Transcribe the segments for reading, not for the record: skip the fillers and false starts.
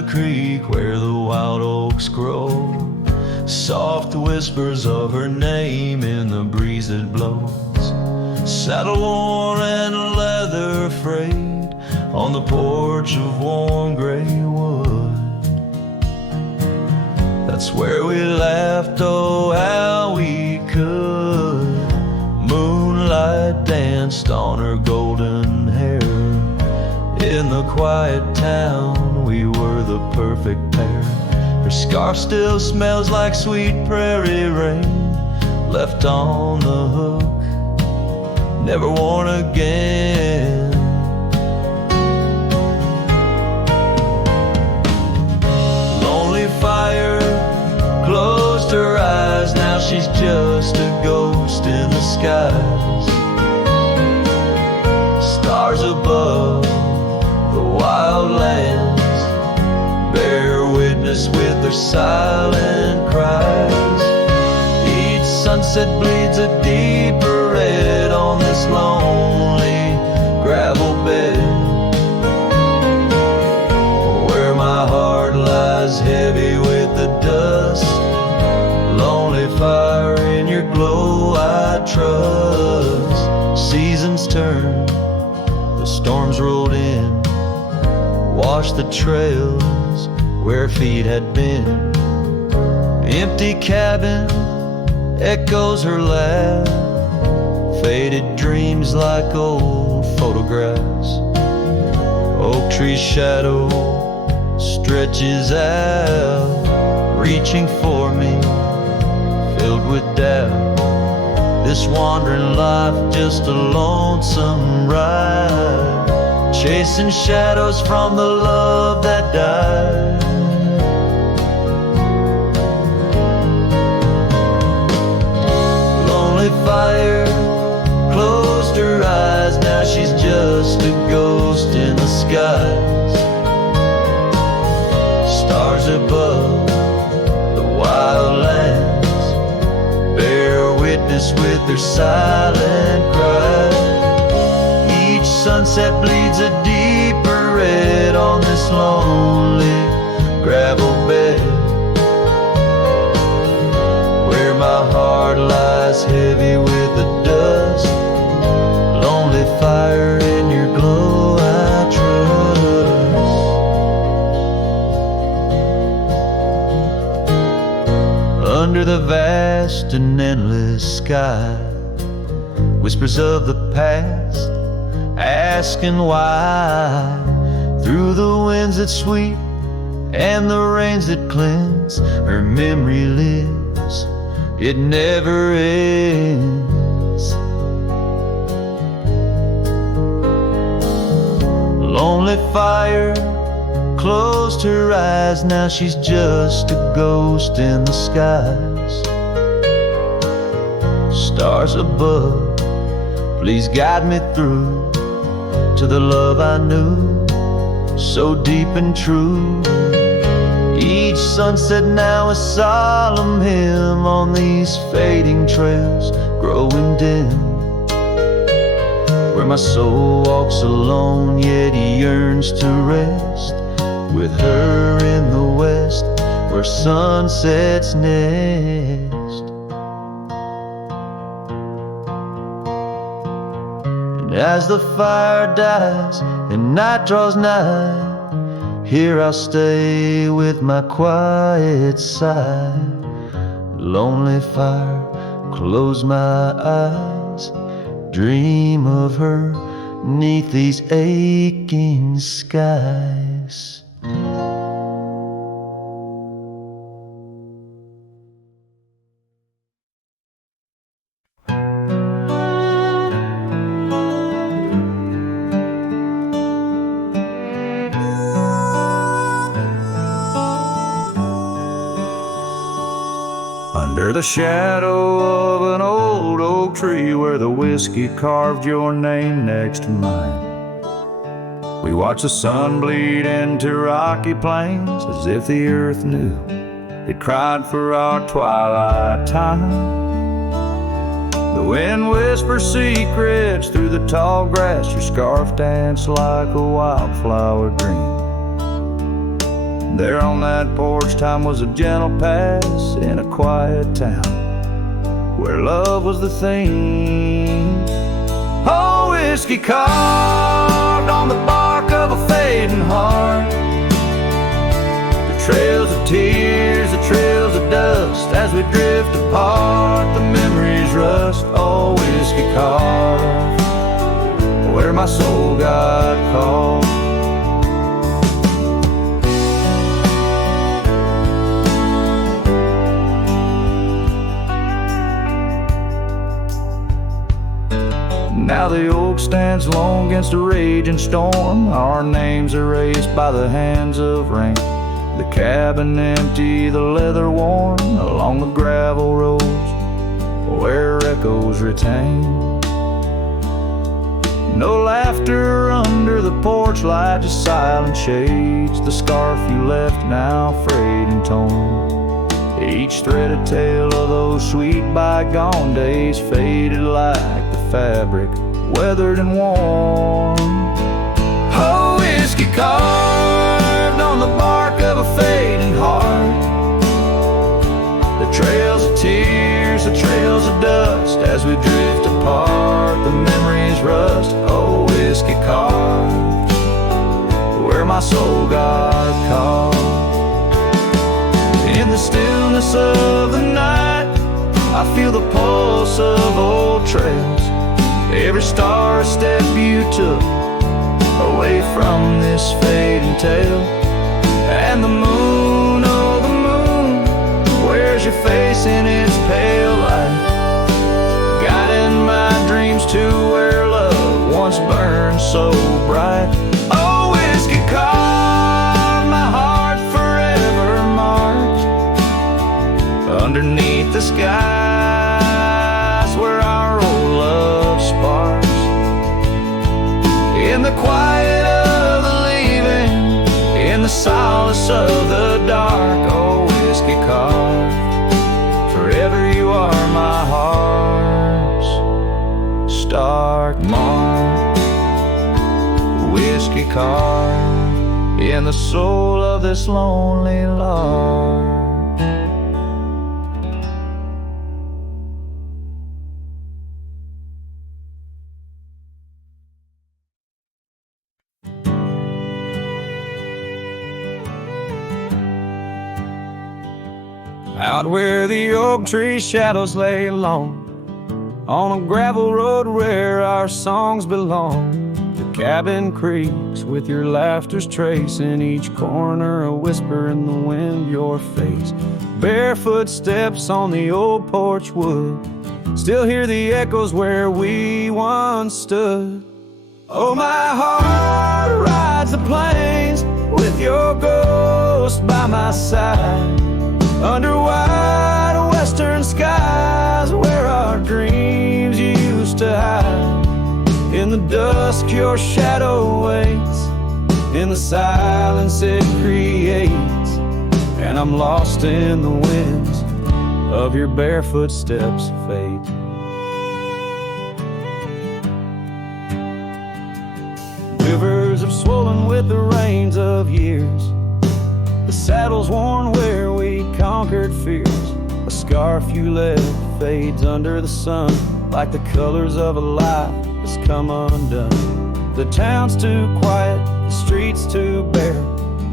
the creek where the wild oaks grow. Soft whispers of her name in the breeze that blows. Saddle worn and leather frayed on the porch of warm gray wood. That's where we laughed, oh how we could. Moonlight danced on her golden hair. In the quiet town we were the perfect pair. Her scarf still smells like sweet prairie rain, left on the hook, never worn again. Lonely fire closed her eyes, now she's just a ghost in the skies. Stars above the wild lands bear witness with their silent cries. Each sunset bleeds a deeper red on this lonely gravel bed, where my heart lies heavy with the dust. Lonely fire, in your glow I trust. Seasons turn, the storms rolled in, washed the trails where feet had been. Empty cabin echoes her laugh, faded dreams like old photographs. Oak tree shadow stretches out, reaching for me, filled with doubt. This wandering life just a lonesome ride, chasing shadows from the love that died. Lonely fire closed her eyes, now she's just a ghost in the skies. Stars above the wild lands bear witness with their silent cries. Each sunset bleeds a deeper red on this lonely gravel bed, where my heart lies heavy with the dust. Lonely fire, in your glow I trust. Under the vast and endless sky, whispers of the past asking why. Through the winds that sweep and the rains that cleanse, her memory lives, it never ends. Lonely fire closed her eyes, now she's just a ghost in the skies. Stars above, please guide me through to the love I knew, so deep and true. Each sunset now a solemn hymn on these fading trails growing dim, where my soul walks alone yet yearns to rest, with her in the west where sunsets nest. As the fire dies and night draws nigh, here I'll stay with my quiet sigh. Lonely fire, close my eyes, dream of her 'neath these aching skies. Under the shadow of an old oak tree where the whiskey carved your name next to mine, we watched the sun bleed into rocky plains as if the earth knew it cried for our twilight time. The wind whispers secrets through the tall grass, your scarf danced like a wildflower dream. There on that porch, time was a gentle pass in a quiet town where love was the theme. Oh, whiskey carved on the bark of a fading heart, the trails of tears, the trails of dust as we drift apart, the memories rust. Oh, whiskey carved where my soul got caught. Now the oak stands lone against a raging storm, our names erased by the hands of rain. The cabin empty, the leather worn, along the gravel roads where echoes retain. No laughter under the porch light, just silent shades. The scarf you left now frayed and torn, each thread a tale of those sweet bygone days, faded like the fabric, weathered and worn. Oh, whiskey carved on the bark of a fading heart, the trails of tears, the trails of dust as we drift apart, the memories rust. Oh, whiskey carved where my soul got caught. In the stillness of the night, I feel the pulse of old trails, every star a step you took away from this fading tale. And the moon, oh the moon, wears your face in its pale light, guiding my dreams to where love once burned so bright. Oh, whiskey carved my heart forever marked underneath the skies where our old love sparks. In the quiet of the leaving, in the solace of the dark. Oh, whiskey carved, forever you are my heart's stark mark. Whiskey carved in the soul of this lonely lark. Out where the oak tree shadows lay alone, on a gravel road where our songs belong. The cabin creaks with your laughter's trace, in each corner a whisper in the wind your face. Barefoot steps on the old porch wood, still hear the echoes where we once stood. Oh, my heart rides the plains with your ghost by my side, under wide western skies where our dreams used to hide. In the dusk your shadow waits, in the silence it creates, and I'm lost in the winds of your barefoot steps of fate. Rivers have swollen with the rains of years, the saddle's worn where we conquered fears. A scarf you left fades under the sun, like the colors of a life that's come undone. The town's too quiet, the streets too bare,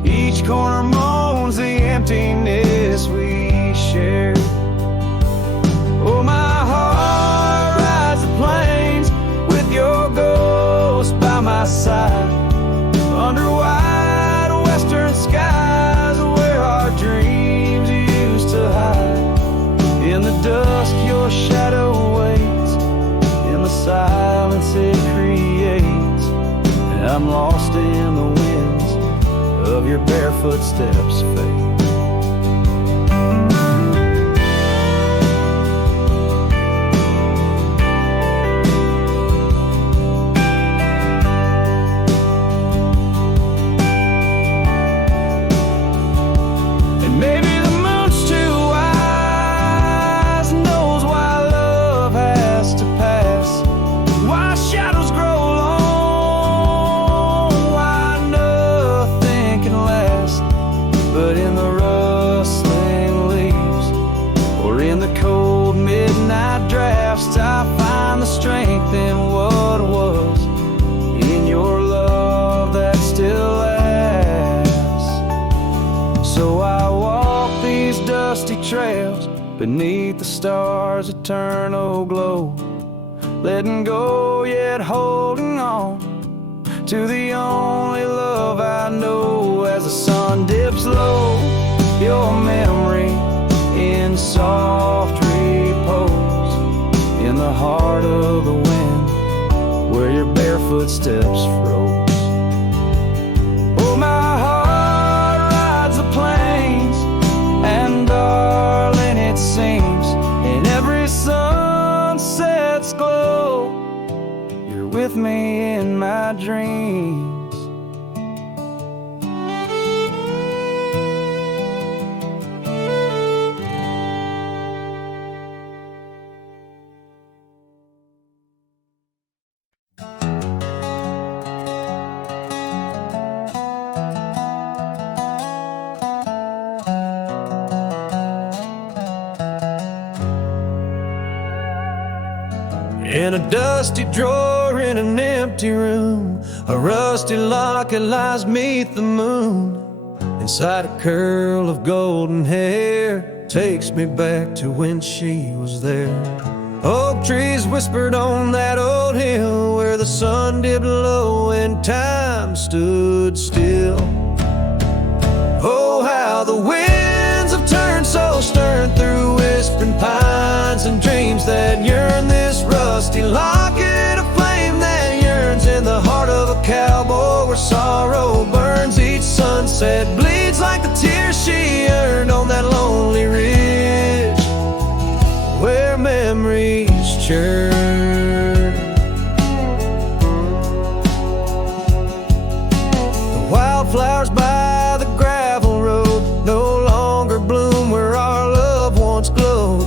each corner moans the emptiness we share. Oh, my heart rides the plains with your ghost by my side, under wide western skies where our dreams used to hide. In the dusk your shadow waits, in the silence it creates, and I'm lost in the winds of your barefoot steps fade. lost, I find the strength in what was, in your love that still lasts. So I walk these dusty trails beneath the stars' eternal glow, letting go yet holding on to the only love I know. As the sun dips low, your memory in soft repose, in the heart of the wind where your bare footsteps froze. Oh, my heart rides the plains, and darling, it seems in every sunset's glow, you're with me in my dreams. In a dusty drawer in an empty room, a rusty locket lies beneath the moon. Inside a curl of golden hair takes me back to when she was there. Oak trees whispered on that old hill where the sun dipped low and time stood still. Oh, how the winds have turned so stern through whispering pines and dreams that yearn. This rusty locket of flame that yearns in the heart of a cowboy where sorrow burns. Each sunset bleeds like the tears she earned on that lonely ridge where memories churn. The wildflowers by the gravel road no longer bloom where our love once glowed.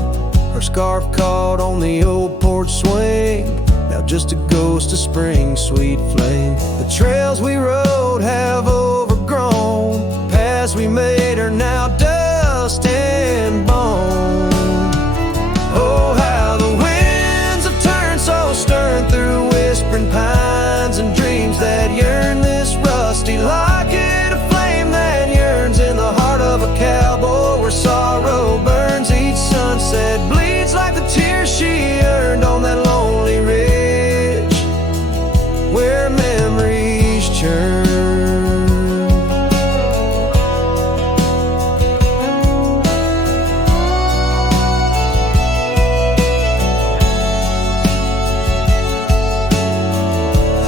Her scarf caught on the old porch swing, now just a ghost of spring, sweet flame. The trails we rode have overgrown, paths we made are now dust and bone. Oh, how the winds have turned so stern through whispering pines and dreams that yearn. This rusty locket of flame that yearns in the heart of a cowboy where sorrow burns. Each sunset bleeds like the tears she earned on that lonely ridge where memories churn.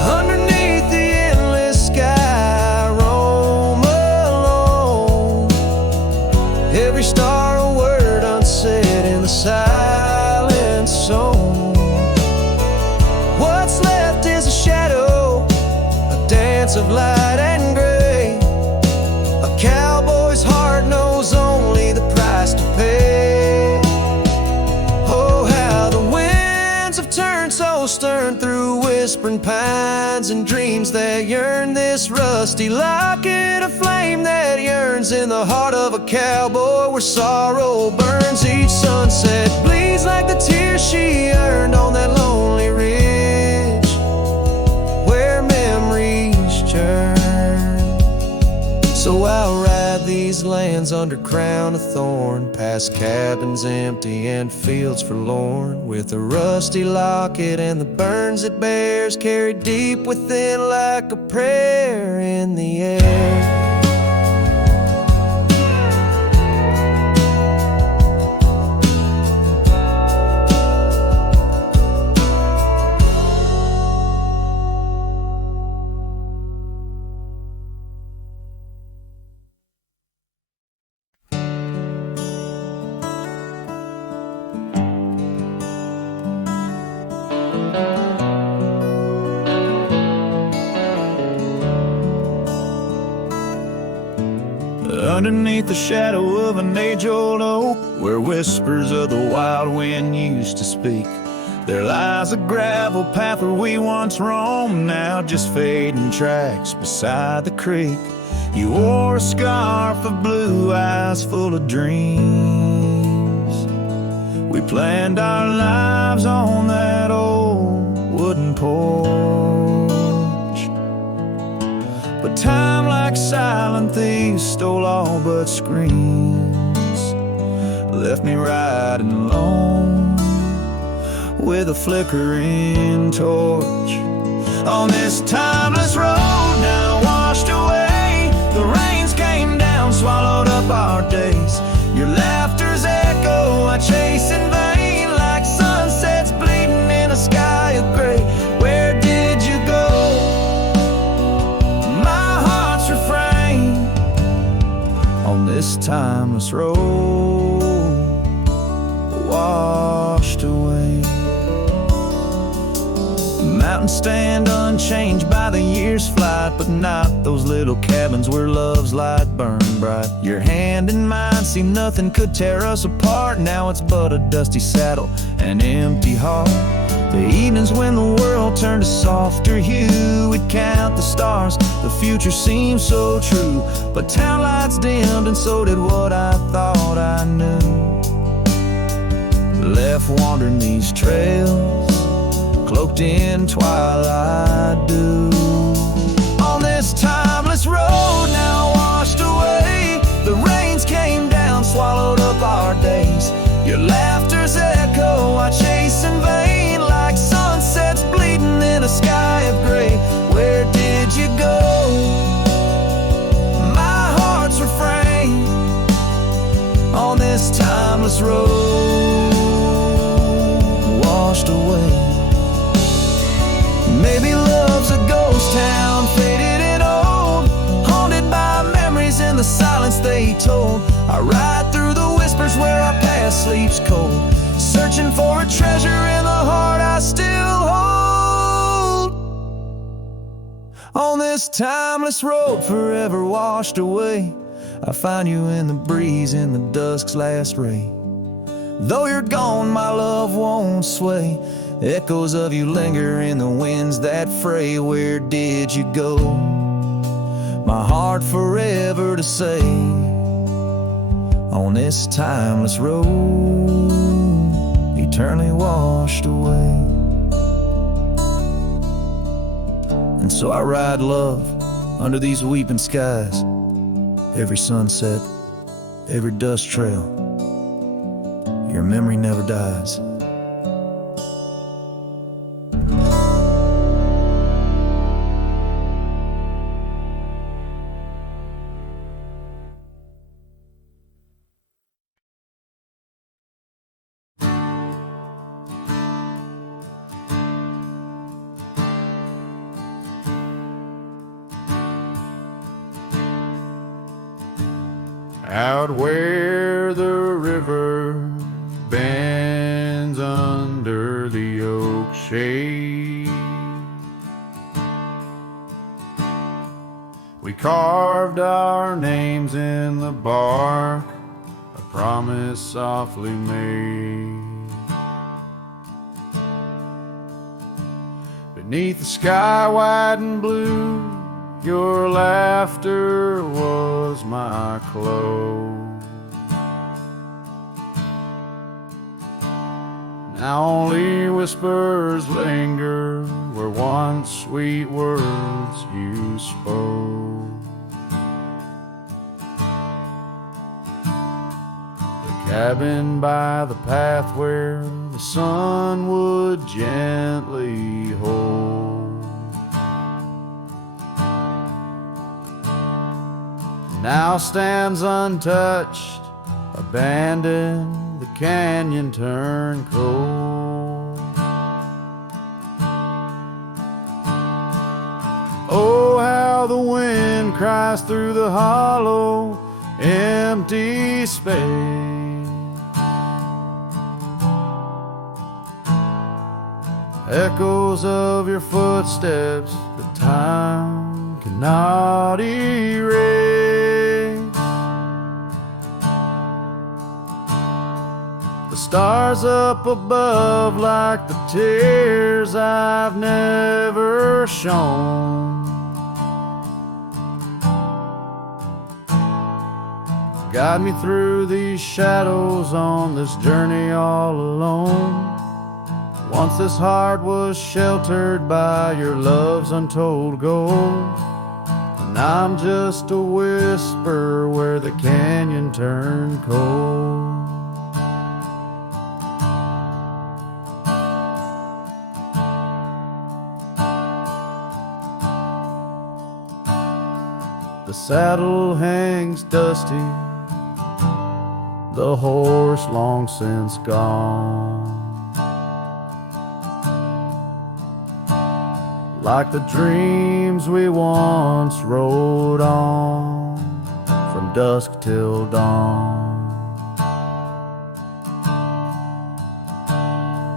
Underneath the endless sky, roam alone. Every star a word unsaid in the silent song. What's left is a shadow, a dance of light and gray. A cowboy's heart knows only the price to pay. Oh, how the winds have turned so stern through whispering pines and dreams that yearn. This rusty locket of flame that yearns in the heart of a cowboy where sorrow burns. Each sunset bleeds like the tears she earned on that lonely ridge where memories churn. So I'll ride these lands under crown of thorn, past cabins empty and fields forlorn, with a rusty locket and the burns it bears carried deep within like a prayer in the air. Underneath the shadow of an age-old oak, where whispers of the wild wind used to speak, there lies a gravel path where we once roamed, now just fading tracks beside the creek. You wore a scarf of blue eyes full of dreams. We planned our lives on that old wooden porch, but time like silent thieves stole all but screams, left me riding alone with a flickering torch. On this timeless road now washed away, the rains came down, swallowed up our days. Your laughter's echo I chase in vain, like sunsets bleeding in a sky of gray. Where did you go? My heart's refrain on this timeless road washed away. Mountains stand unchanged by the year's flight, but not those little cabins where love's light burned bright. Your hand in mine, see nothing could tear us apart. Now it's but a dusty saddle, an empty heart. The evenings when the world turned a softer hue, we'd count the stars, the future seemed so true. But town lights dimmed and so did what I thought I knew. Left wandering these trails, cloaked in twilight dew. On this timeless road now washed away, the rains came down, swallowed up our days. Your laughter's echo I chase in vain, like sunsets bleeding in a sky of gray. Where did you go? My heart's refrain on this timeless road washed away. Maybe love's a ghost town, faded and old, haunted by memories in the silence they told. I ride through the whispers where our past sleeps cold, searching for a treasure in the heart I still hold. On this timeless road forever washed away, I find you in the breeze in the dusk's last ray. Though you're gone, my love won't sway, echoes of you linger in the winds that fray. Where did you go? My heart forever to say, on this timeless road, eternally washed away. And so I ride love under these weeping skies, every sunset, every dust trail, your memory never dies. Out where the river bends under the oak shade, we carved our names in the bark, a promise softly made. Beneath the sky white and blue, your laughter was my clothes. Now only whispers linger where once sweet words you spoke. The cabin by the path where the sun would gently hold, now stands untouched, abandoned, the canyon turned cold. Oh, how the wind cries through the hollow, empty space. Echoes of your footsteps that time cannot erase. The stars up above like the tears I've never shown. Guide me through these shadows on this journey all alone. Once this heart was sheltered by your love's untold gold, and I'm just a whisper where the canyon turned cold. The saddle hangs dusty, the horse long since gone. Like the dreams we once rode on, from dusk till dawn.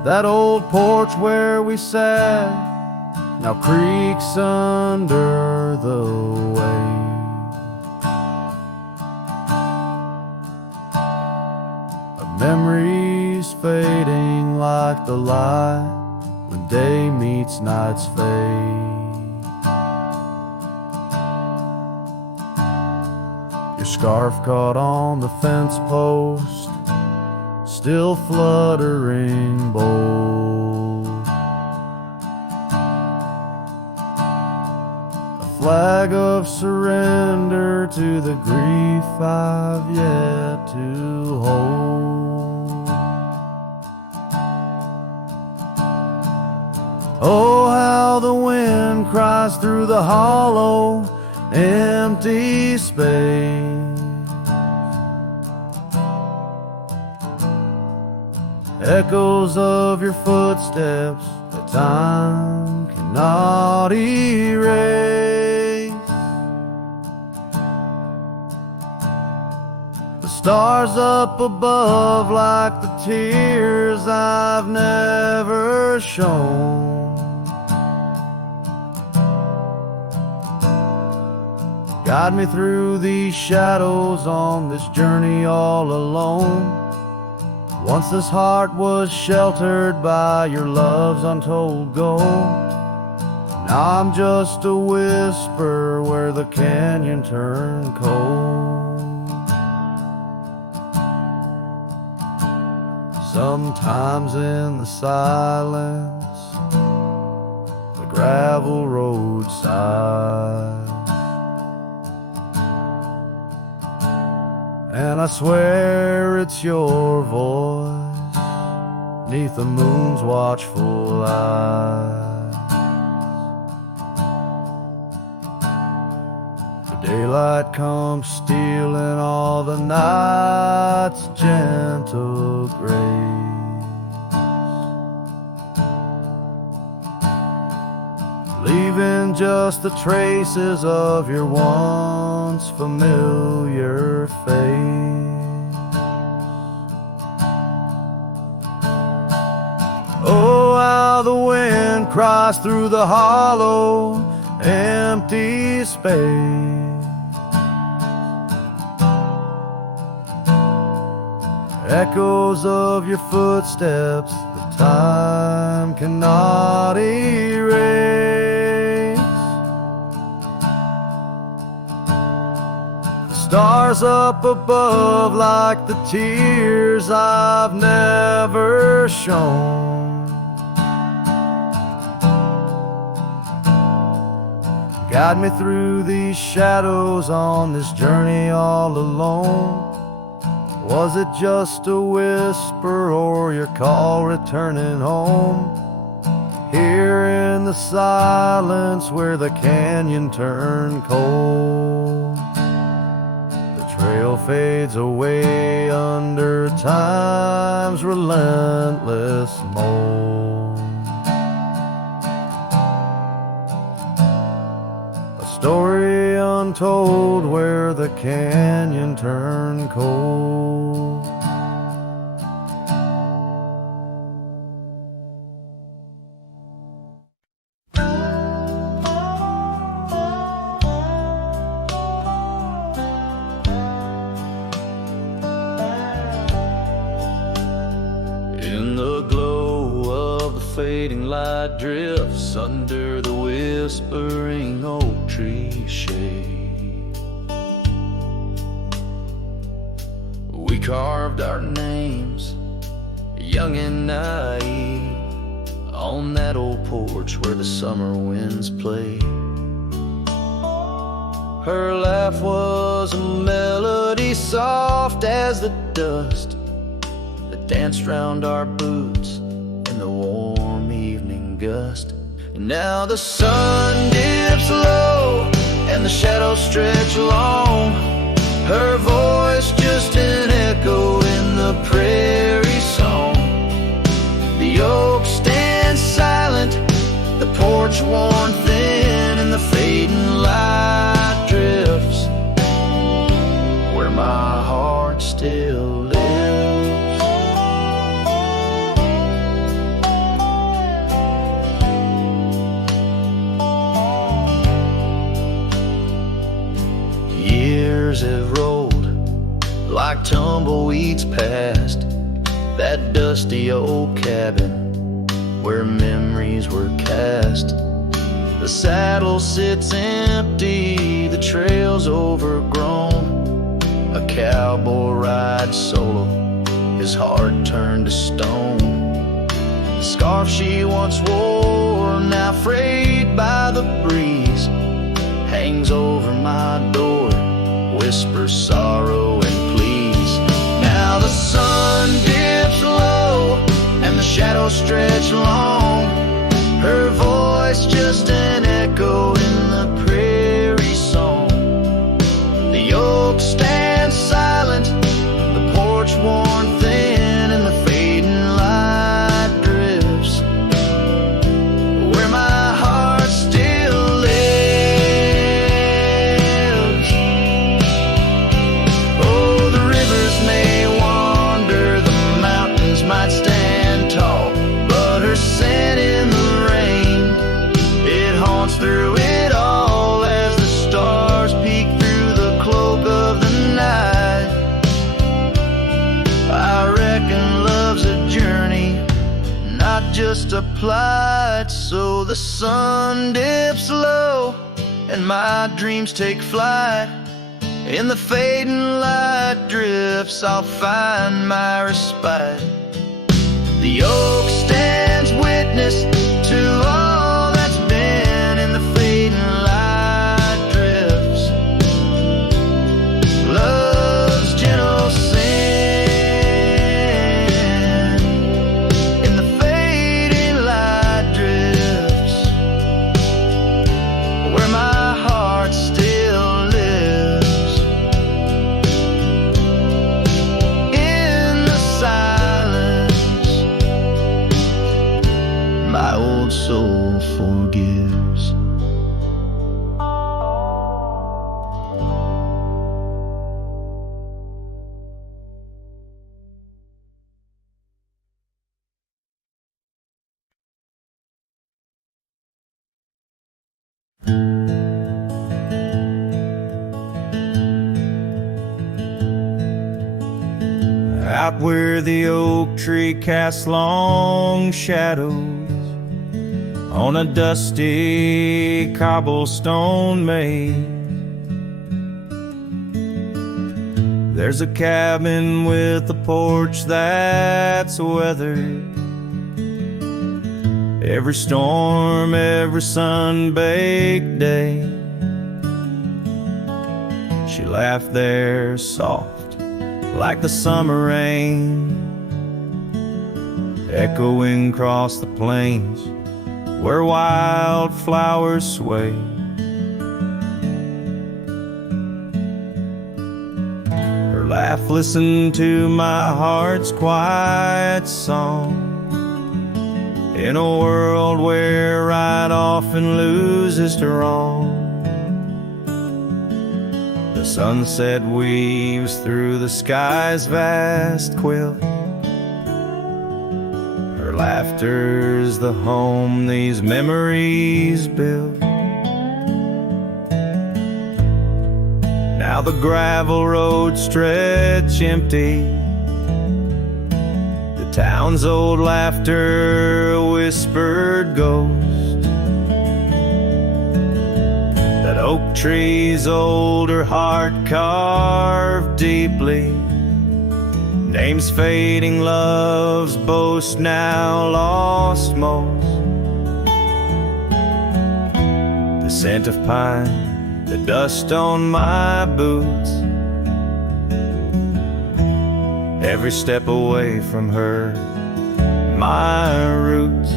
That old porch where we sat now creaks under the weight. Memories fading like the light when day meets night's fade. Your scarf caught on the fence post, still fluttering bold. A flag of surrender to the grief I've yet to hold. Oh, how the wind cries through the hollow, empty space. Echoes of your footsteps that time cannot erase. The stars up above like the tears I've never shown. Guide me through these shadows on this journey all alone. Once this heart was sheltered by your love's untold gold, now I'm just a whisper where the canyon turned cold. Sometimes in the silence, the gravel roadside, and I swear it's your voice 'neath the moon's watchful eyes. The daylight comes stealing all the night's gentle grace, leaving just the traces of your once familiar face. Oh, how the wind cries through the hollow, empty space. Echoes of your footsteps that time cannot erase. Stars up above like the tears I've never shown. Guide me through these shadows on this journey all alone. Was it just a whisper or your call returning home? Here in the silence where the canyon turned cold, trail fades away under time's relentless mold. A story untold where the canyon turned cold. Fading light drifts under the whispering oak tree shade. carved our names, young and naive, on that old porch where the summer winds play. Her laugh was a melody soft as the dust that danced round our boots in the warm evening gust. And now the sun dips low and the shadows stretch long, her voice just an echo in the prairie song. The oak stands silent, the porch worn thin, and the fading light drifts where my heart still lives. Years have rolled like tumbleweeds past that dusty old cabin where memories were cast. The saddle sits empty, the trail's overgrown. A cowboy rides solo, his heart turned to stone. The scarf she once wore, now frayed by the breeze, hangs over my door, whispers sorrow and please. Now the sun dips low and the shadows stretch long, her voice just an echo in the prairie song. The oak stands silent, the porch worn thin, and the fading light drifts where my heart still lives. Oh, the rivers may wander, the mountains might stand tall, but her scent in the through it all as the stars peek through the cloak of the night. I reckon love's a journey, not just a plight. So the sun dips low and my dreams take flight. In the fading light drifts I'll find my respite. The oak stands witness to all that's been in the fading light drifts. Love's gentle sin in the fading light drifts where my heart still lives. In the silence my old soul forgives. Out where the oak tree casts long shadows on a dusty cobblestone maze, there's a cabin with a porch that's weathered. Every storm, every sun-baked day, she laughed there soft like the summer rain, echoing across the plains where wildflowers sway. Her laugh listened to my heart's quiet song, in a world where right often loses to wrong. The sunset weaves through the sky's vast quilt. Her laughter's the home these memories build. Now the gravel roads stretch empty, the town's old laughter a whispered ghost. That oak tree's older heart carved deeply Names fading, love's boast now lost most. The scent of pine, the dust on my boots, every step away from her, my roots.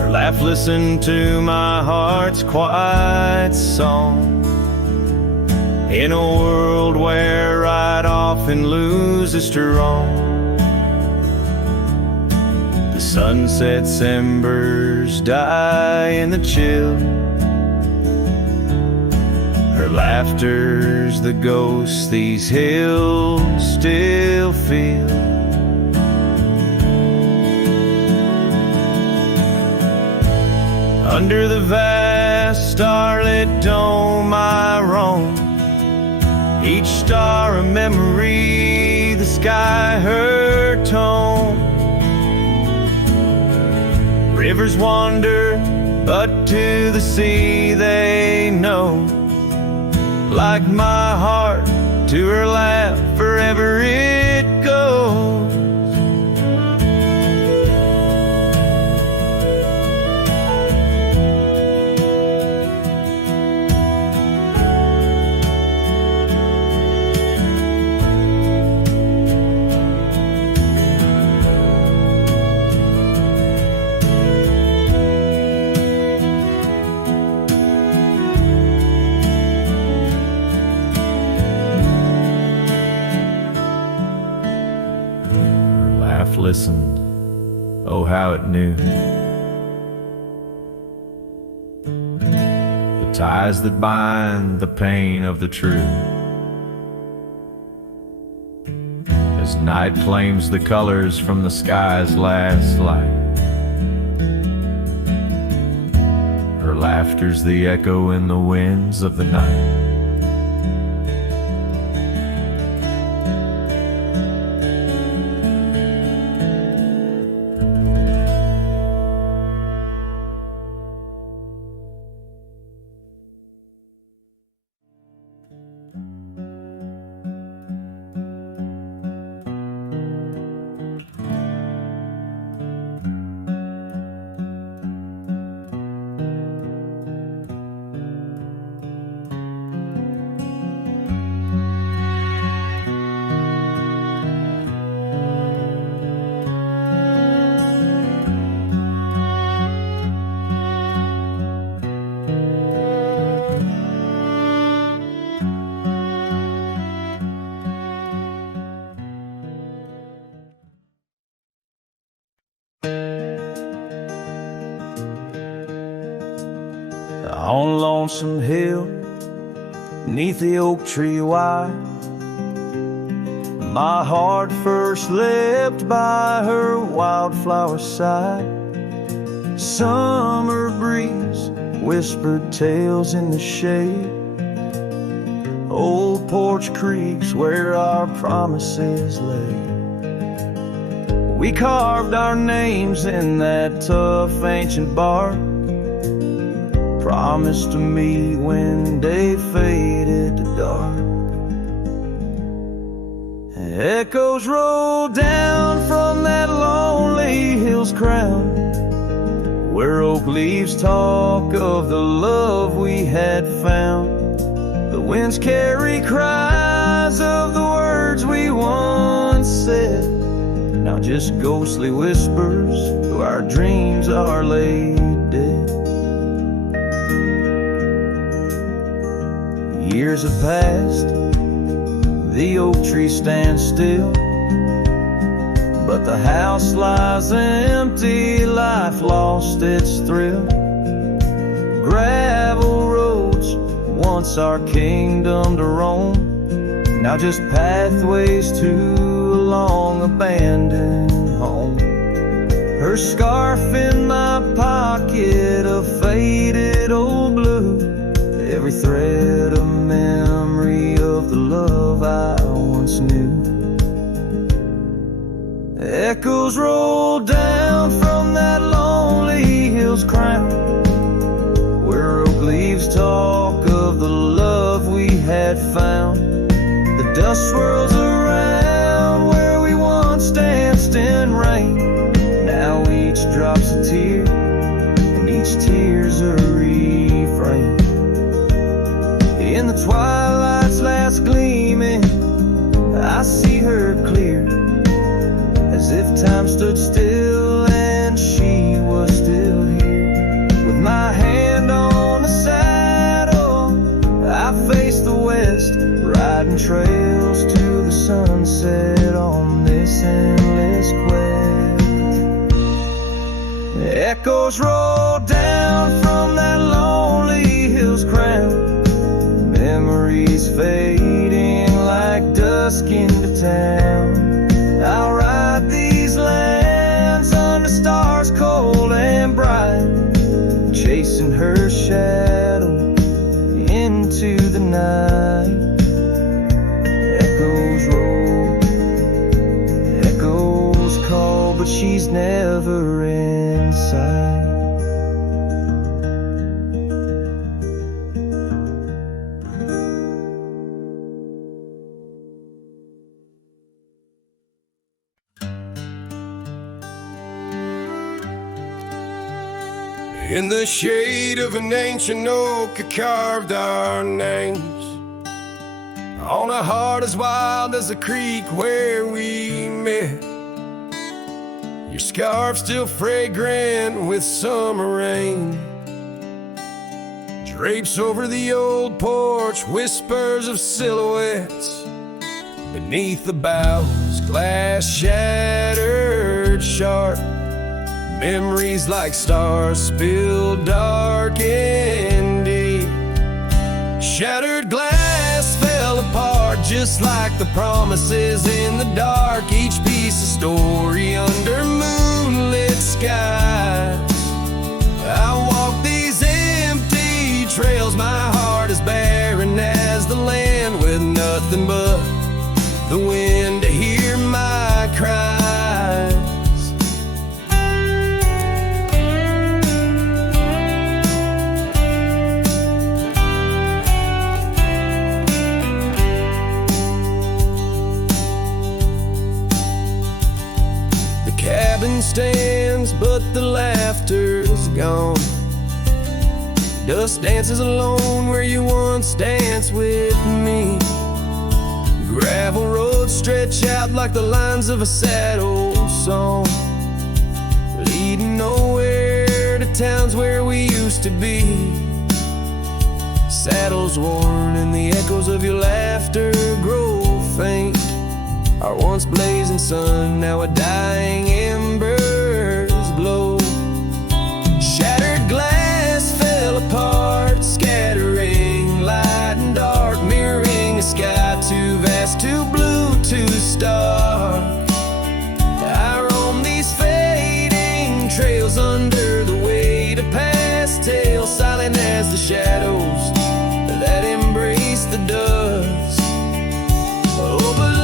Her laugh listened to my heart's quiet song. In a world where right often loses to wrong, the sunset's embers die in the chill. Her laughter's the ghost these hills still feel. Under the vast starlit dome I roam, each star a memory, the sky her tone. Rivers wander, but to the sea they know. Like my heart, to her laugh, forever it goes. Listened, oh how it knew. The ties that bind the pain of the true. As night claims the colors from the sky's last light, her laughter's the echo in the winds of the night. On Lonesome Hill, neath the oak tree wide, my heart first leapt by her wildflower side. Summer breeze whispered tales in the shade, old porch creeks where our promises lay. We carved our names in that tough ancient bark, promised to meet when day faded to dark. Echoes roll down from that lonely hill's crown, where oak leaves talk of the love we had found. The winds carry cries of the words we once said, now just ghostly whispers though our dreams are laid dead. Years have passed, the oak tree stands still, but the house lies empty, life lost its thrill. Gravel roads, once our kingdom to roam, now just pathways to a long abandoned home. Her scarf in my pocket, a faded old blue, every thread a memory of the love I once knew. Echoes roll down from that lonely hill's crown, where oak leaves talk of the love we had found. The dust swirls around where we once danced in rain. Now each drop's a tear, and each tear's a refrain. In the twilight's last gleaming, I see her clear, as if time stood still and she was still here. With my hand on the saddle, I face the west, riding trails to the sunset on this endless quest. Echoes roll down from that lonely hill's crown, memories fading like dusk into town. I'll ride these lands under stars cold and bright, chasing her shadow into the night. Echoes roll, echoes call, but she's never in sight. In the shade of an ancient oak, I carved our names on a heart as wild as the creek where we met. Your scarf still fragrant with summer rain drapes over the old porch, whispers of silhouettes beneath the boughs, glass shattered sharp. Memories like stars spilled dark and deep. Shattered glass fell apart just like the promises in the dark. Each piece a story under moonlit skies. I walk these empty trails, my heart is barren as the land, with nothing but the wind to hear my cries. Cabin stands, but the laughter's gone. Dust dances alone where you once danced with me. Gravel roads stretch out like the lines of a sad old song, leading nowhere to towns where we used to be. Saddles worn and the echoes of your laughter grow faint. Our once blazing sun, now a dying embers glow. Shattered glass fell apart, scattering light and dark, mirroring a sky too vast, too blue, too stark. I roam these fading trails under the weight of past tales, silent as the shadows that embrace the dust. Oh, but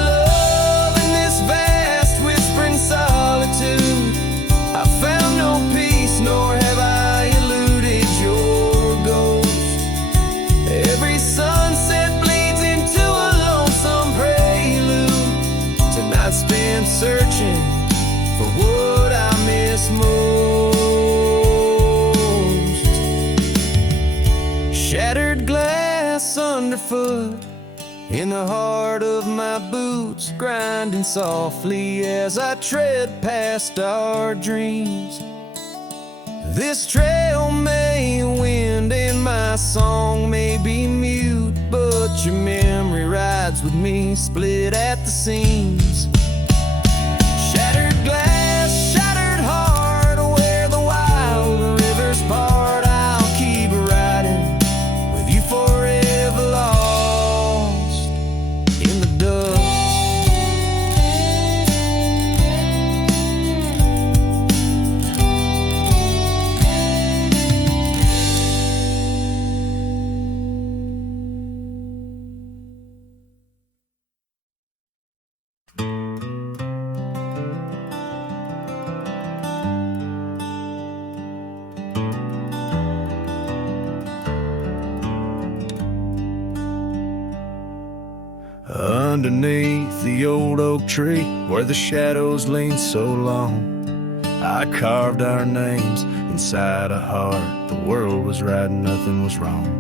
I found no peace, nor have I eluded your ghost. Every sunset bleeds into a lonesome prelude to nights spent searching for what I miss most. Shattered glass underfoot, in the heart of my boots, grinding softly as I tread past our dreams. This trail may wind and my song may be mute, but your memory rides with me, split at the seams. Shattered glass, shattered heart, where the wild rivers part, I'll keep riding with you forever lost in the dust. Underneath the old oak tree where the shadows lean so long, I carved our names inside a heart. The world was right and nothing was wrong.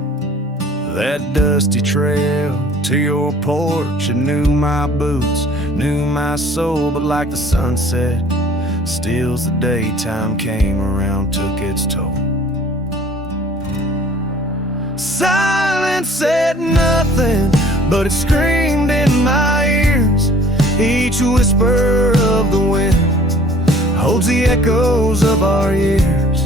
That dusty trail to your porch, it knew my boots, knew my soul. But like the sunset steals the daytime came around, took its toll. Silence said nothing, but it screamed in my ears. Each whisper of the wind holds the echoes of our years.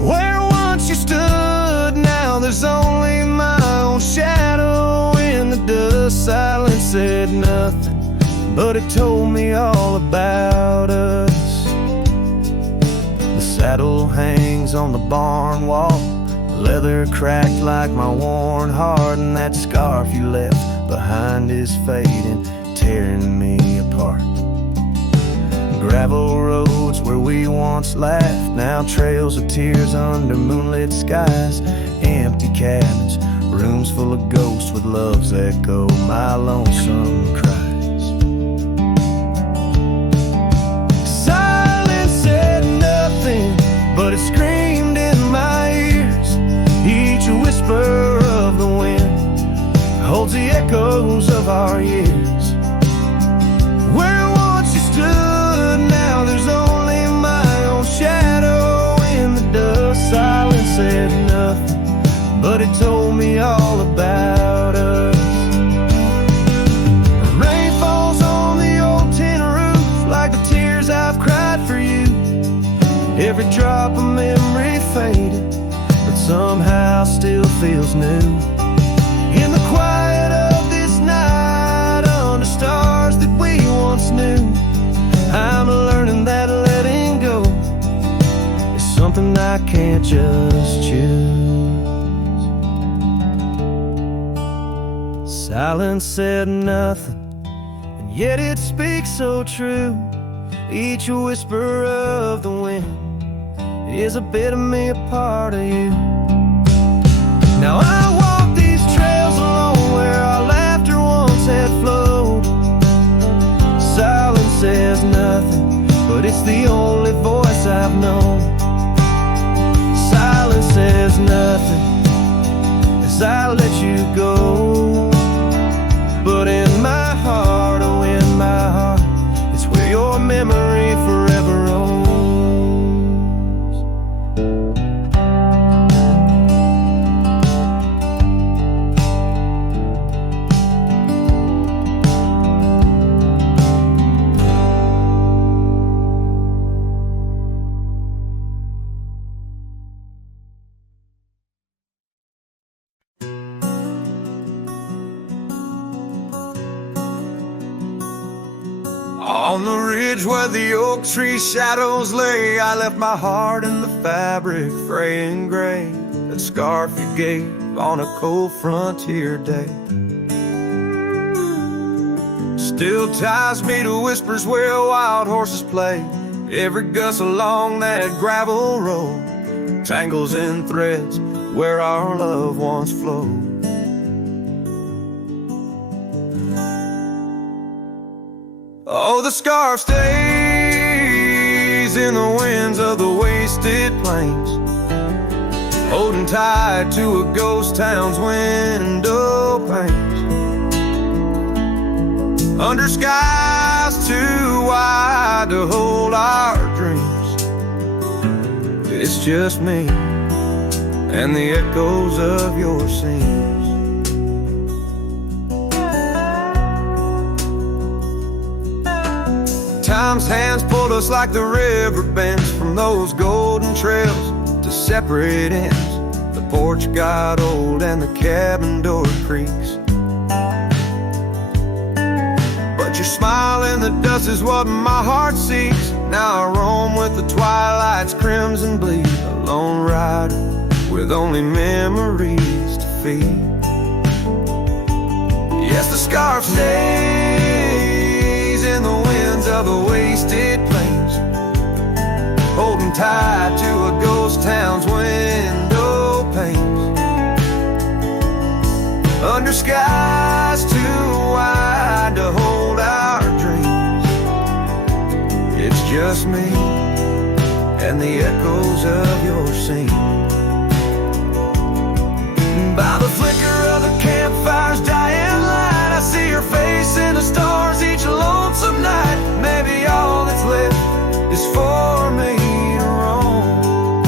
Where once you stood, now there's only my own shadow in the dust. Silence said nothing, but it told me all about us. The saddle hangs on the barn wall, leather cracked like my worn heart, and that scarf you left behind is fading, tearing me apart. Gravel roads where we once laughed, now trails of tears under moonlit skies. Empty cabins, rooms full of ghosts with love's echo, my lonesome cries. Silence said nothing, but it screamed in my ears. Each whisper of the wind holds the echoes of our years. Where once you stood, now there's only my own shadow in the dust. Silence said nothing, but it told me all about us. Rain falls on the old tin roof like the tears I've cried for you. Every drop of memory faded, but somehow still feels new. In the quiet of this night, under stars that we once knew, I'm learning that letting go is something I can't just choose. Silence said nothing, and yet it speaks so true. Each whisper of the wind is a bit of me, a part of you. Now I walk these trails alone where our laughter once had flowed. Silence says nothing, but it's the only voice I've known. Silence says nothing as I let you go. But in my heart, oh in my heart, it's where your memory forever owns. On the ridge where the oak tree shadows lay, I left my heart in the fabric, fray and gray. That scarf you gave on a cold frontier day still ties me to whispers where wild horses play. Every gust along that gravel road tangles in threads where our love once flowed. Oh, the scarf stays in the winds of the wasted plains, holding tight to a ghost town's window panes. Under skies too wide to hold our dreams, it's just me and the echoes of your scenes. Time's hands pulled us like the river bends from those golden trails to separate ends. The porch got old and the cabin door creaks, but your smile in the dust is what my heart seeks. Now I roam with the twilight's crimson bleed, a lone rider with only memories to feed. Yes, the scarf stays in the winds of the wasted plains, holding tight to a ghost town's window panes. Under skies too just me and the echoes of your scene. By the flicker of the campfire's dying light, I see your face in the stars each lonesome night. Maybe all that's left is for me to roam,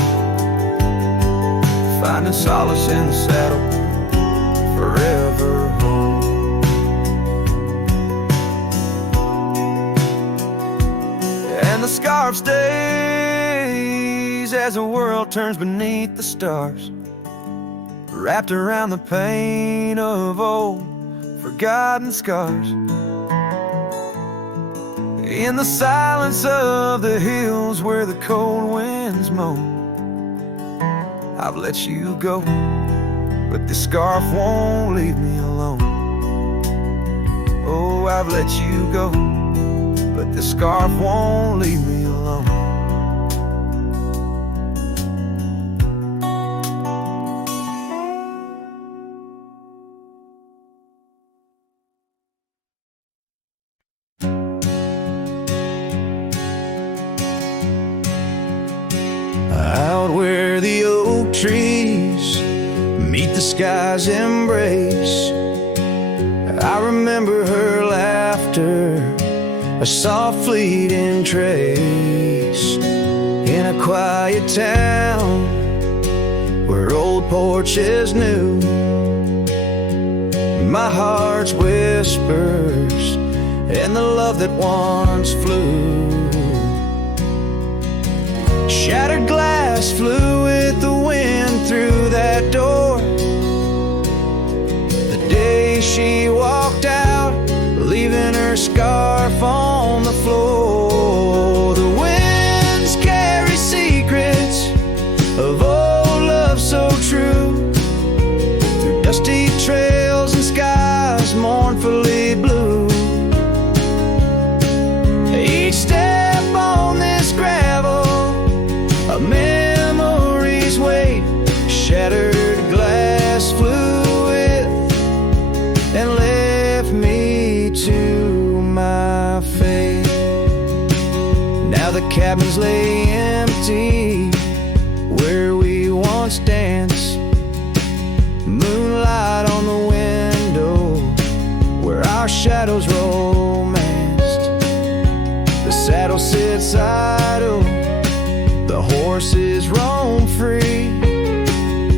finding solace in the saddle, forever home. And the scarf stays as the world turns beneath the stars, wrapped around the pain of old forgotten scars. In the silence of the hills where the cold winds moan, I've let you go, but this scarf won't leave me alone. Oh, I've let you go, but this scarf won't leave me alone. Out where the oak trees meet the sky's embrace, I remember her laughter, a soft fleeting trace. In a quiet town where old porches new, my heart's whispers and the love that once flew. Shattered glass flew with the wind through that door the day she walked out, leaving her scarf on the floor. The winds carry secrets of old love so true, through dusty trails and skies mournfully blue. Each step on this gravel, a memory's weight, shattered glass flew with and left me to my fate. Now the cabins lay empty where we once danced, moonlight on the window where our shadows romanced. The saddle sits idle, the horses roam free,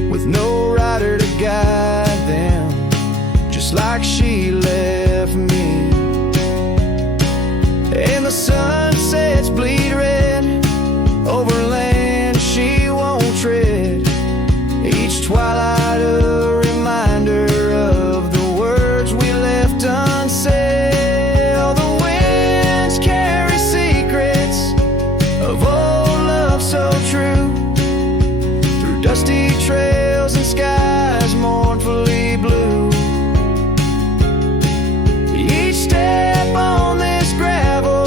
with no rider to guide them, just like she left me. And the sunsets bleed red over land she won't tread, each twilight a reminder of the words we left unsaid. Oh, the winds carry secrets of old love so true, through dusty trails and skies mournfully blue. Each step on this gravel,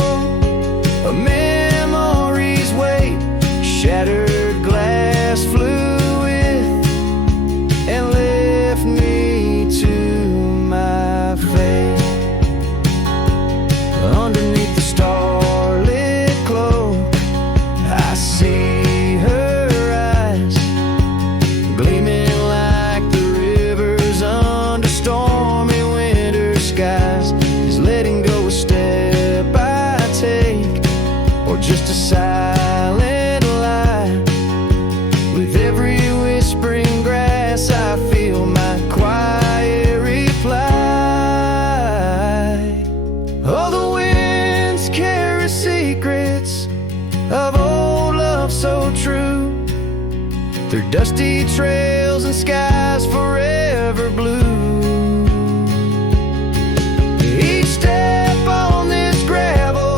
a memory's weight, shattered glass flew with and left me to my fate. Underneath the starlit cloak, I see her eyes, gleaming like the rivers under stormy winter skies. Is letting go a step I take, or just a silent lie? With every whispering grass I feel my quiet reply. Oh, the winds carry secrets of old love so true, through dusty trails and skies forever blue. Each step on this gravel,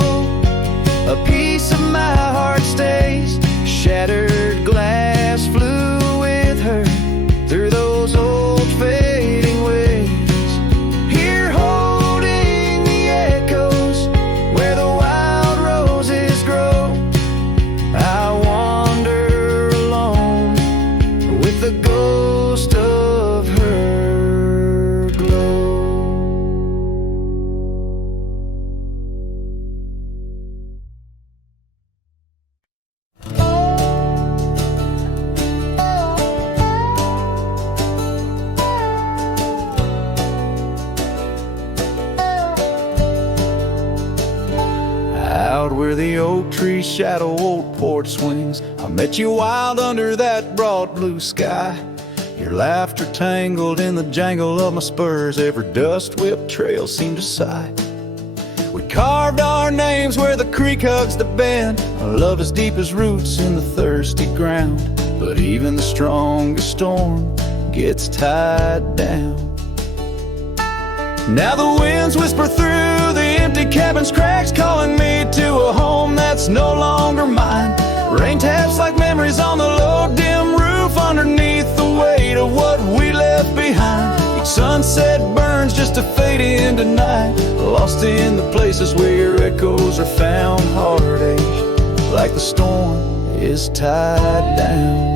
a piece of my heart stays, shattered glass flew with her through those old fading ways. Here holding the echoes where the wild roses grow, I wander alone with the ghost of where the oak tree shadow old porch swings. I met you wild under that broad blue sky. Your laughter tangled in the jangle of my spurs. Every dust-whipped trail seemed to sigh. We carved our names where the creek hugs the bend. Our love as deep as roots in the thirsty ground. But even the strongest storm gets tied down. Now the winds whisper through the empty cabin's cracks, calling me to a home that's no longer mine. Rain taps like memories on the low dim roof, underneath the weight of what we left behind. Each sunset burns just to fade into night, lost in the places where your echoes are found. Heartache, like the storm is tied down.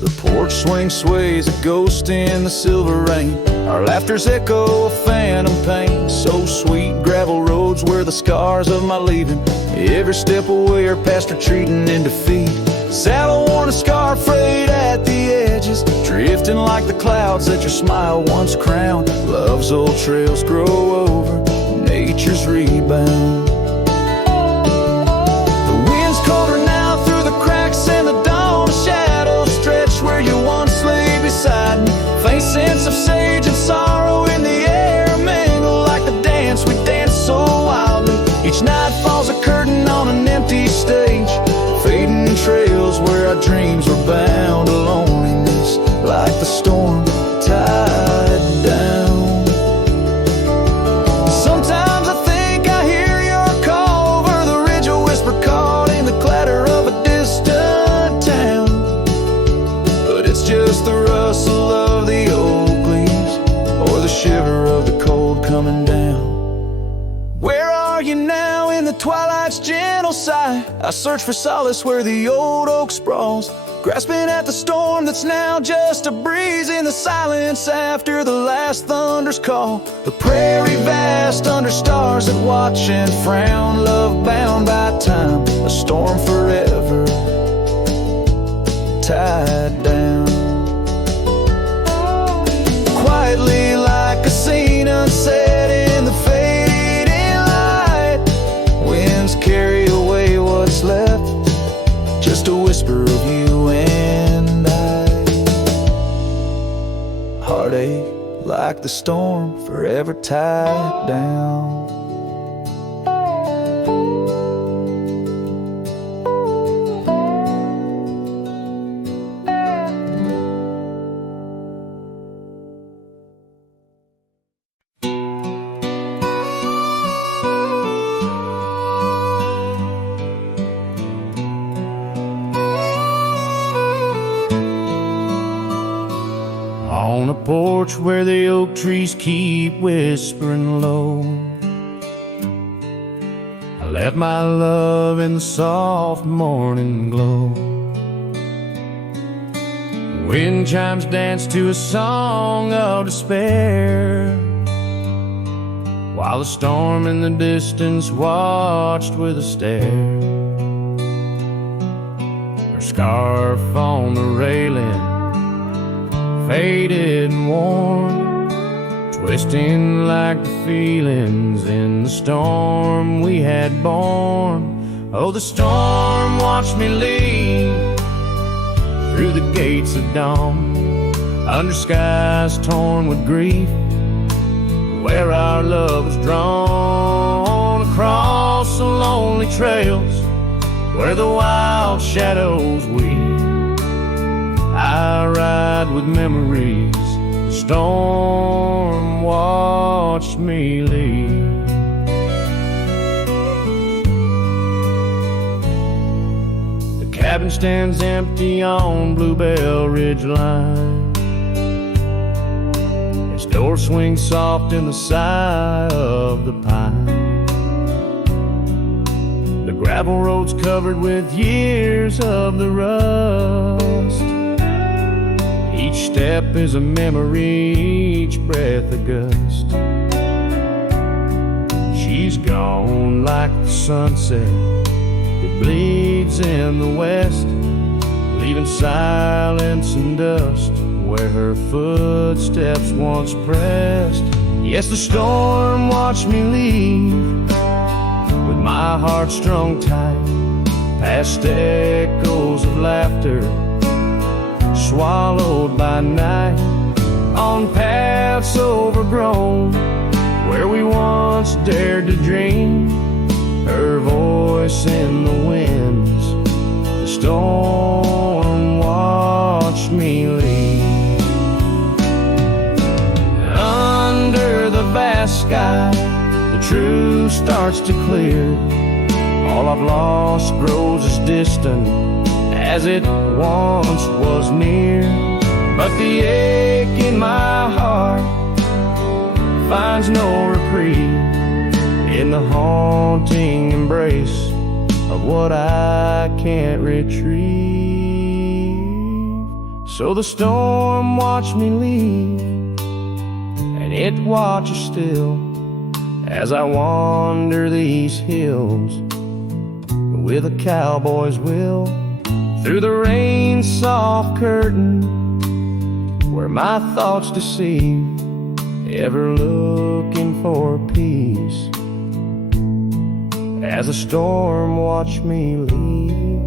The porch swing sways, a ghost in the silver rain. Our laughter's echo, a phantom pain. So sweet, gravel roads were the scars of my leaving. Every step away are past retreating in defeat. Saddle worn, a scar frayed at the edges, drifting like the clouds that your smile once crowned. Love's old trails grow over nature's rebound. The wind's colder now through the cracks in the dawn. Shadows stretch where you once lay beside me. Faint sense of sage and sorrow in the air mingle like the dance we danced so wildly. Each night falls a curtain on an empty stage, fading trails where our dreams were bound to loneliness, like the storm tied down. Sometimes I think I hear your call over the ridge, a whisper caught in the clatter of a distant town. But it's just the rustle of the oak leaves, or the shiver of the cold coming down. Where are you now in the twilight's gentle sigh? I search for solace where the old oak sprawls, grasping at the storm that's now just a breeze in the silence after the last thunder's call. The prairie vast under stars that watch and frown, love bound by time, a storm forever tied down. Quietly like a scene unset in the fading light, winds carry away what's left, just a whisper of you and I. Heartache like the storm forever tied down. On a porch where the oak trees keep whispering low, I left my love in the soft morning glow. Wind chimes dance to a song of despair, while the storm in the distance watched with a stare. Her scarf on the railing, faded and worn, twisting like the feelings in the storm we had borne. Oh, the storm watched me leave through the gates of dawn, under skies torn with grief, where our love was drawn across the lonely trails where the wild shadows weep. I ride with memories, the storm watched me leave. The cabin stands empty on Bluebell Ridge line, its door swings soft in the sigh of the pine. The gravel road's covered with years of the rust, each step is a memory, each breath a gust. She's gone like the sunset that bleeds in the west, leaving silence and dust where her footsteps once pressed. Yes, the storm watched me leave with my heart strung tight, past echoes of laughter swallowed by night, on paths overgrown where we once dared to dream. Her voice in the winds, the storm watched me leave. Under the vast sky, the truth starts to clear. All I've lost grows as distant as it once was near. But the ache in my heart finds no reprieve in the haunting embrace of what I can't retrieve. So the storm watched me leave, and it watches still as I wander these hills with a cowboy's will, through the rain's soft curtain where my thoughts deceive, ever looking for peace as a storm watched me leave,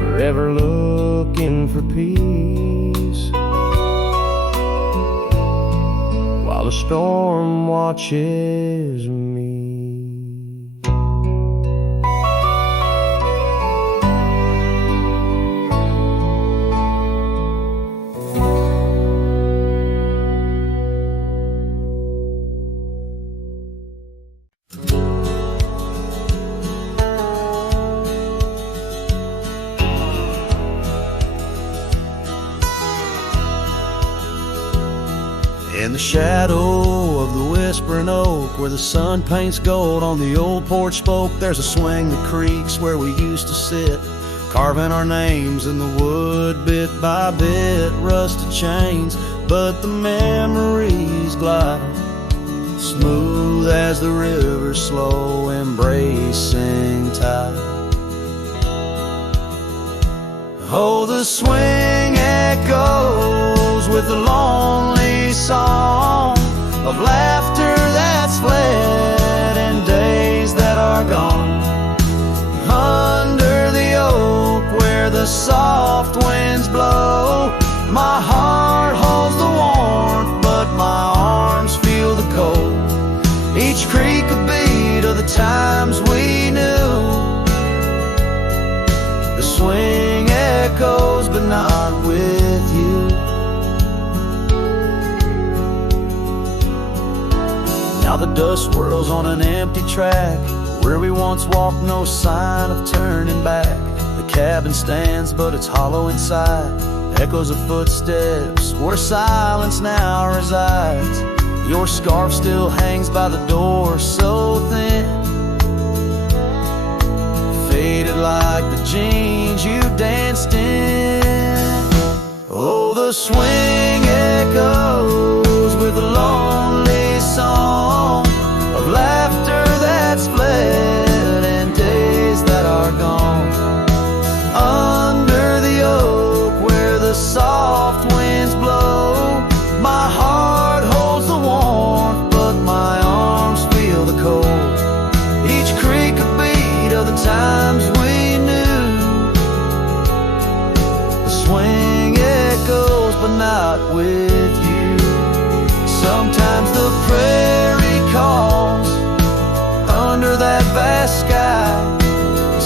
forever looking for peace while the storm watches me. In the shadow of the whispering oak, where the sun paints gold on the old porch spoke, there's a swing that creaks where we used to sit, carving our names in the wood bit by bit. Rusted chains, but the memories glide smooth as the river's slow embracing tide. Oh, the swing echoes with the lonely song of laughter that's fled and days that are gone. Under the oak where the soft winds blow, my heart holds the warmth, but my arms feel the cold. Each creak a beat of the times we knew. The swing echoes, but not with you. Now the dust swirls on an empty track where we once walked, no sign of turning back. The cabin stands, but it's hollow inside. Echoes of footsteps where silence now resides. Your scarf still hangs by the door, so thin, faded like the jeans you danced in. Oh, the swing echoes with a lonely song of laughter that's fled and days that are gone. Under the oak where the soft winds blow, my heart holds the warmth, but my arms feel the cold. Each creak a beat of the times we knew. The swing echoes, but not with you. Sometimes the prairie calls under that vast sky,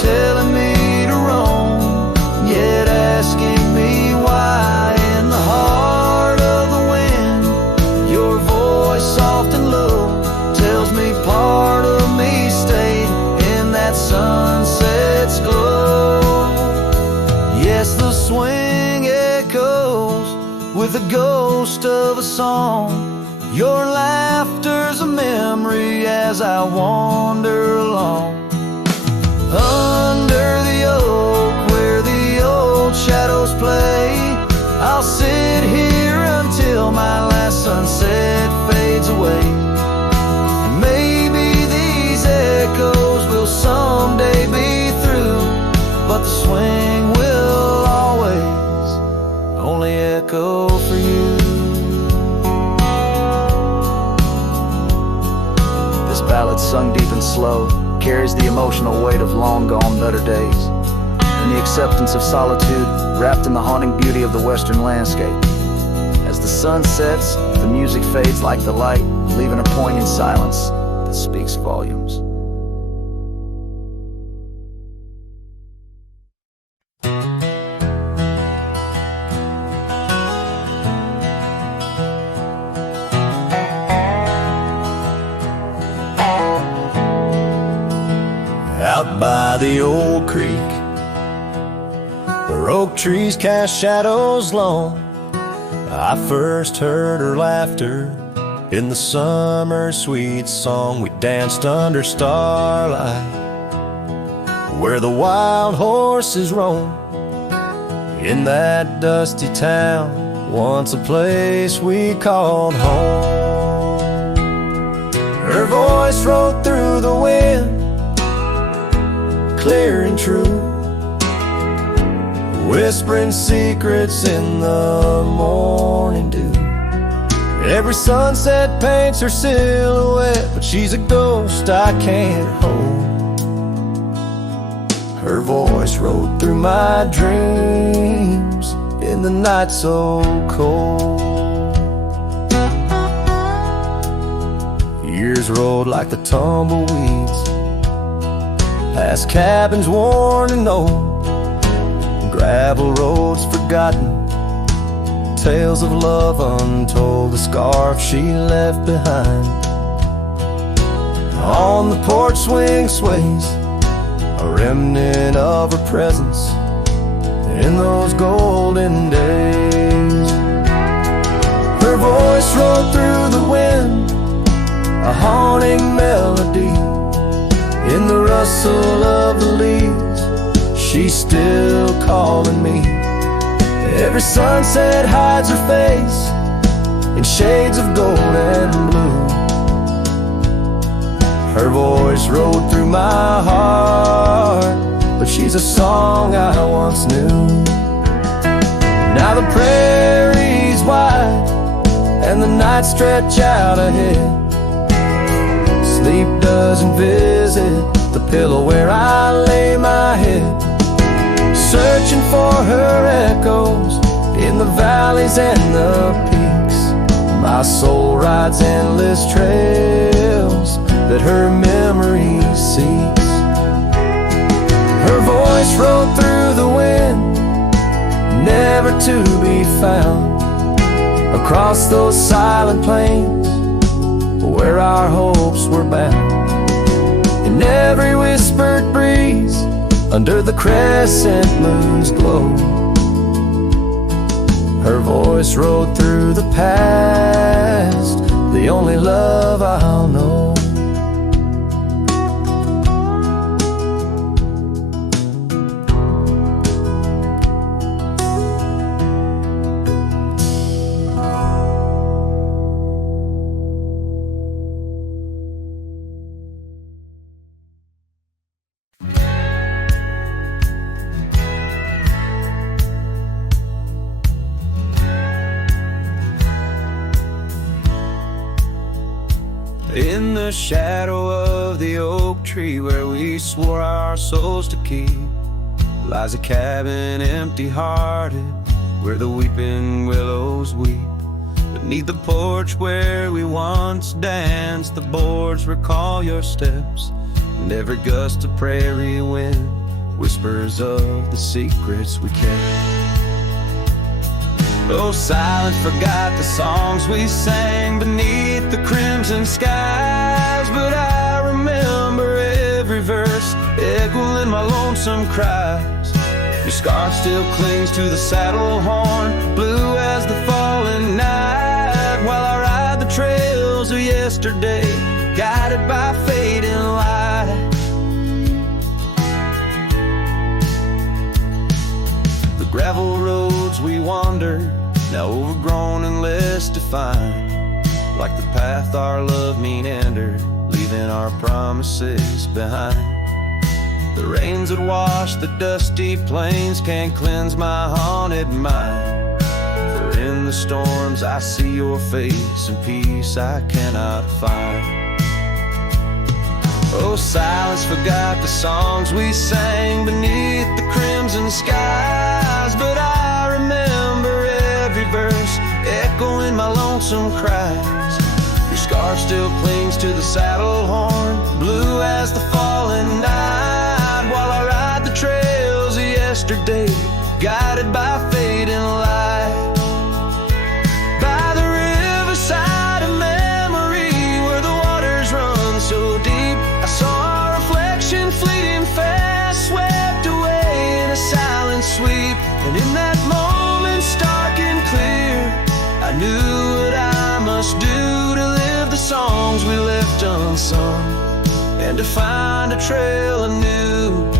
telling me to roam, yet asking me why. In the heart of the wind, your voice soft and low tells me part of me stayed in that sunset's glow. Yes, the swing echoes with the ghost of a song. Your laughter's a memory as I wander along. Under the oak where the old shadows play, I'll sit here until my last sunset fades away. And maybe these echoes will someday be through, but the swing will always only echo for you. ballad sung deep and slow carries the emotional weight of long gone better days, and the acceptance of solitude wrapped in the haunting beauty of the western landscape. As the sun sets, the music fades like the light, leaving a poignant silence that speaks volumes. Out by the old creek, where oak trees cast shadows long, I first heard her laughter in the summer sweet song. We danced under starlight where the wild horses roam, in that dusty town, once a place we called home. Her voice rolled through the wind, clear and true, whispering secrets in the morning dew. Every sunset paints her silhouette, but she's a ghost I can't hold. Her voice rode through my dreams in the night so cold. Years rolled like the tumbleweeds, past cabins worn and old, gravel roads forgotten, tales of love untold, the scarf she left behind. On the porch swing sways a remnant of her presence in those golden days. Her voice rolled through the wind, a haunting melody, in the rustle of the leaves, she's still calling me. Every sunset hides her face in shades of gold and blue. Her voice rode through my heart, but she's a song I once knew. Now the prairie's wide and the nights stretch out ahead. Sleep doesn't visit the pillow where I lay my head, searching for her echoes in the valleys and the peaks. My soul rides endless trails that her memory seeks. Her voice rode through the wind, never to be found, across those silent plains where our hopes were bound. In every whispered breeze, under the crescent moon's glow, her voice rode through the past, the only love I'll know. In the shadow of the oak tree where we swore our souls to keep, lies a cabin empty-hearted where the weeping willows weep. Beneath the porch where we once danced, the boards recall your steps, and every gust of prairie wind whispers of the secrets we kept. Oh, silence forgot the songs we sang beneath the crimson skies, but I remember every verse echoing my lonesome cries. Your scarf still clings to the saddle horn, blue as the falling night, while I ride the trails of yesterday, guided by fading light. The gravel roads we wandered, now overgrown and less defined, like the path our love meandered, leaving our promises behind. The rains that wash the dusty plains can't cleanse my haunted mind, for in the storms I see your face and peace I cannot find. Oh, silence forgot the songs we sang beneath the crimson skies, but I remember every verse echoing my lonesome cries. Your scarf still clings to the saddle horn, blue as the falling night, while I ride the trails of yesterday, guided by fading light. By the riverside of memory, where the waters run so deep, I saw our reflection fleeting fast, swept away in a silent sweep. And in that moment, stark and clear, I knew what I must do to live the songs we left unsung, and to find a trail anew.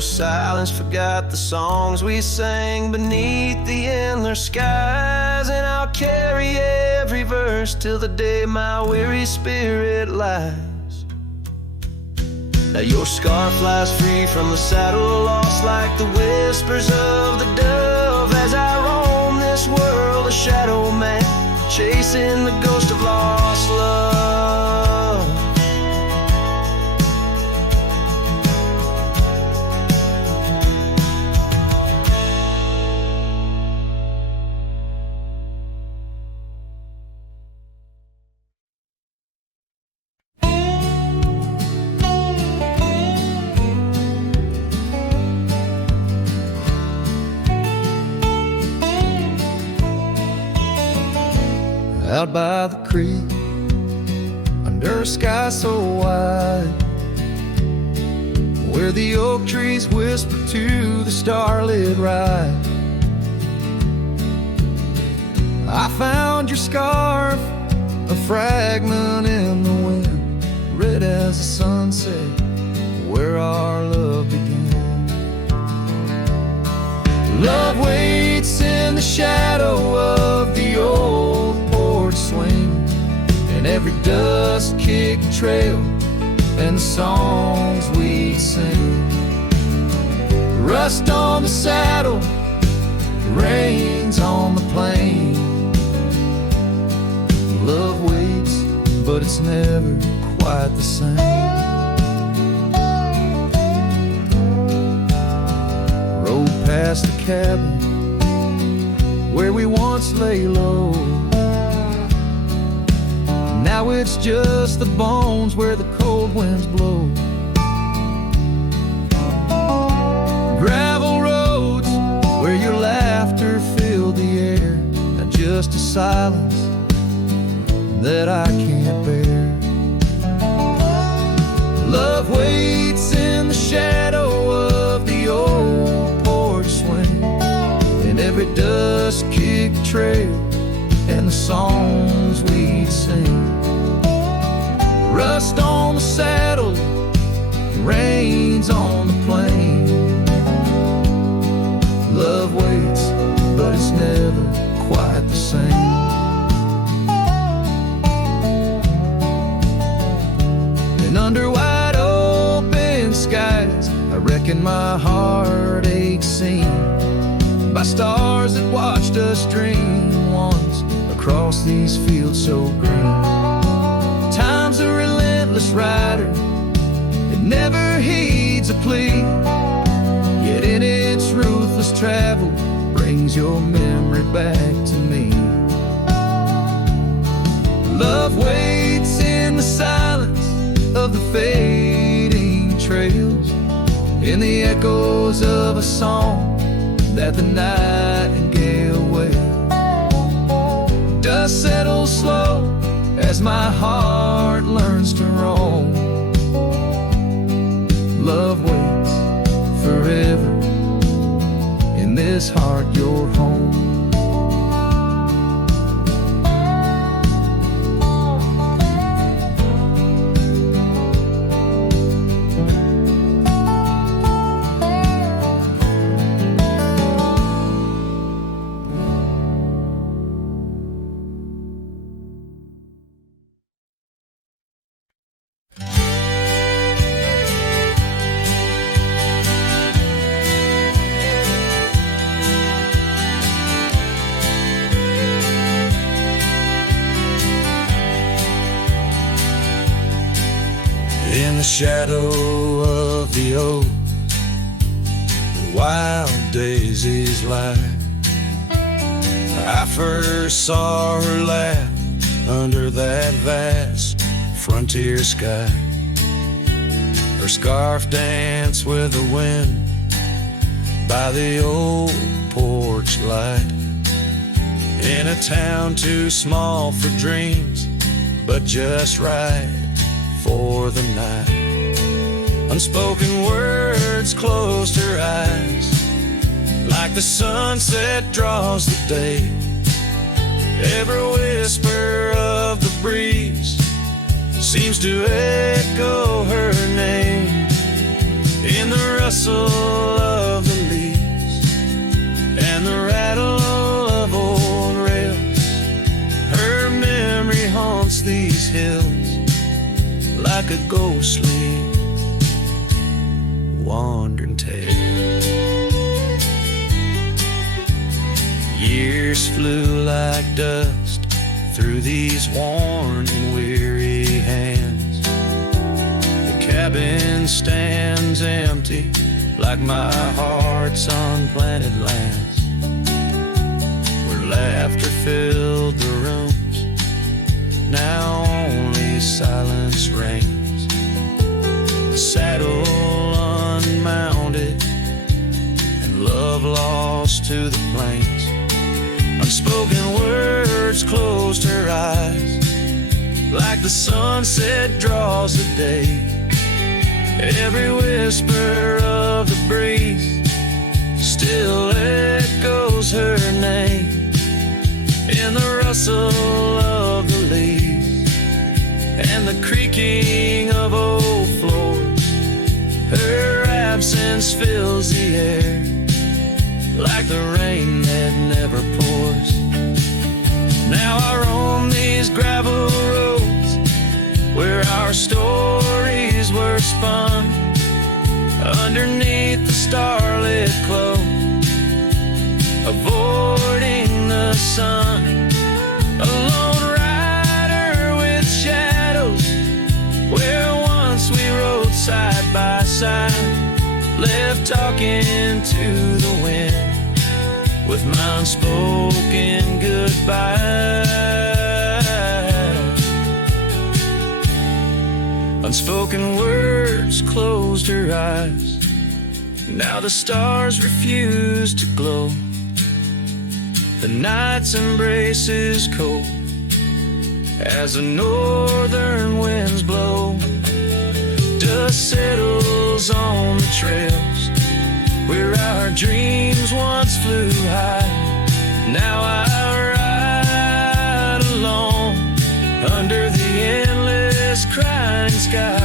Silence forgot the songs we sang beneath the endless skies, and I'll carry every verse till the day my weary spirit lies. Now your scarf flies free from the saddle, lost like the whispers of the dove, as I roam this world a shadow man, chasing the ghost of lost love. Out by the creek, under a sky so wide, where the oak trees whisper to the starlit ride, I found your scarf, a fragment in the wind, red as the sunset, where our love began. Love waits in the shadow of the old swing, and every dust-kicked trail, and the songs we'd sing. Rust on the saddle, rains on the plain. Love waits, but it's never quite the same. Rode past the cabin where we once lay low. Now it's just the bones where the cold winds blow. Gravel roads where your laughter filled the air, and just a silence that I can't bear. Love waits in the shadow of the old porch swing, and every dust-kicked trail, and the songs we'd sing. Rust on the saddle, rains on the plain. Love waits, but it's never quite the same. And under wide open skies, I reckon my heartache seen by stars that watched us dream once across these fields so green. Time's a relentless rider, it never heeds a plea, yet in its ruthless travel brings your memory back to me. Love waits in the silence of the fading trails, in the echoes of a song that the nightingale wails. Dust settles slow as my heart learns to roam. Love waits forever, in this heart your home. In the shadow of the oak, the wild daisies lie. I first saw her laugh under that vast frontier sky. Her scarf danced with the wind by the old porch light. In a town too small for dreams, but just right for the night. Unspoken words closed her eyes, like the sunset draws the day. Every whisper of the breeze seems to echo her name. In the rustle of the leaves and the rattle of old rails, her memory haunts these hills like a ghostly wandering tale. Years flew like dust through these worn and weary hands. The cabin stands empty like my heart's unplanted lands, where laughter filled the rooms, now only silence reigns. The saddle unmounted and love lost to the plains. Unspoken words closed her eyes, like the sunset draws the day. Every whisper of the breeze still echoes her name. In the rustle of the leaves and the creaking of old floors, her absence fills the air like the rain that never pours. Now I roam these gravel roads where our stories were spun, underneath the starlit cloak, avoiding the sun. A lone rider with shadows, where once we rode side by side, left talking to the wind with my unspoken goodbye. Unspoken words closed her eyes. Now the stars refuse to glow. The night's embrace is cold as the northern winds blow. Dust settles on the trails where our dreams once flew high. Now I ride alone under the endless crying sky.